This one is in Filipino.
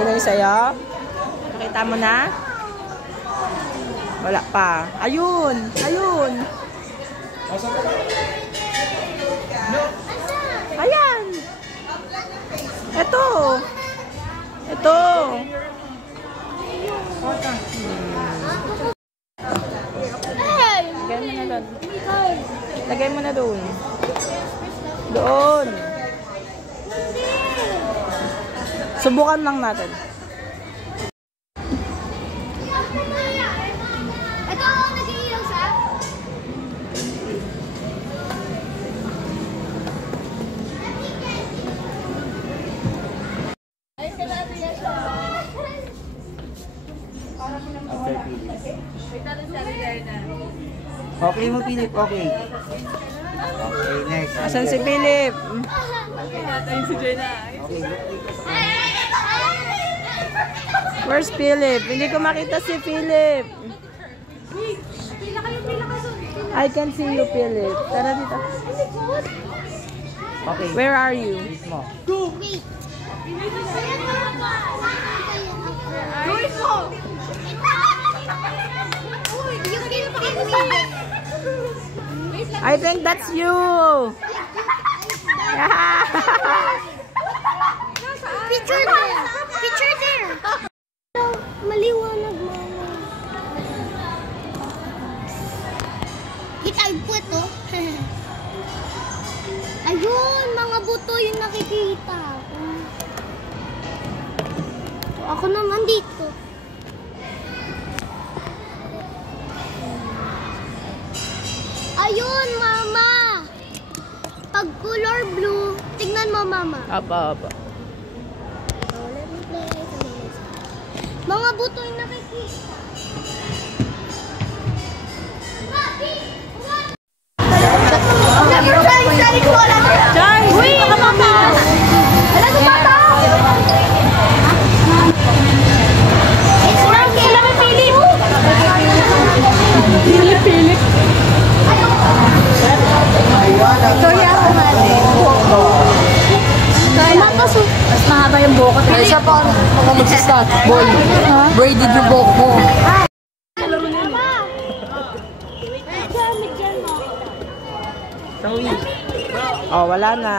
Pwede na yung sa'yo? Nakita mo na? Wala pa. Ayun! Ayun! Ayan! Ito! Ito! Lagay mo na doon. Lagay mo na doon. Doon. Subukan lang natin. Ito ako nag-iilaw sa? Okay mo, Philip. Okay. Okay, next. Asan si Philip? Okay. Where's Philip? Hindi ko makita si Philip. I can see you, Philip. Tara dito. Okay. Where are you? Wait mo. Wait. Wait mo! I think that's you. Picture there. Picture there. Maliwanag, mama. Kita yung puto. Ayun, mga buto yung nakikita. Ako naman dito. Ayun, mama. Pag color blue, tingnan mo, mama. Apa, apa. Let me play mga buto yung nakikita. Charles! Uy! Baka mama! Wala na bata! Sila may Philip! Philip! Victoria ako nga. Mas mahaba yung buhok ko. Isa pa ako magsistart. Boy, braided yung buhok mo. Oh, wala na.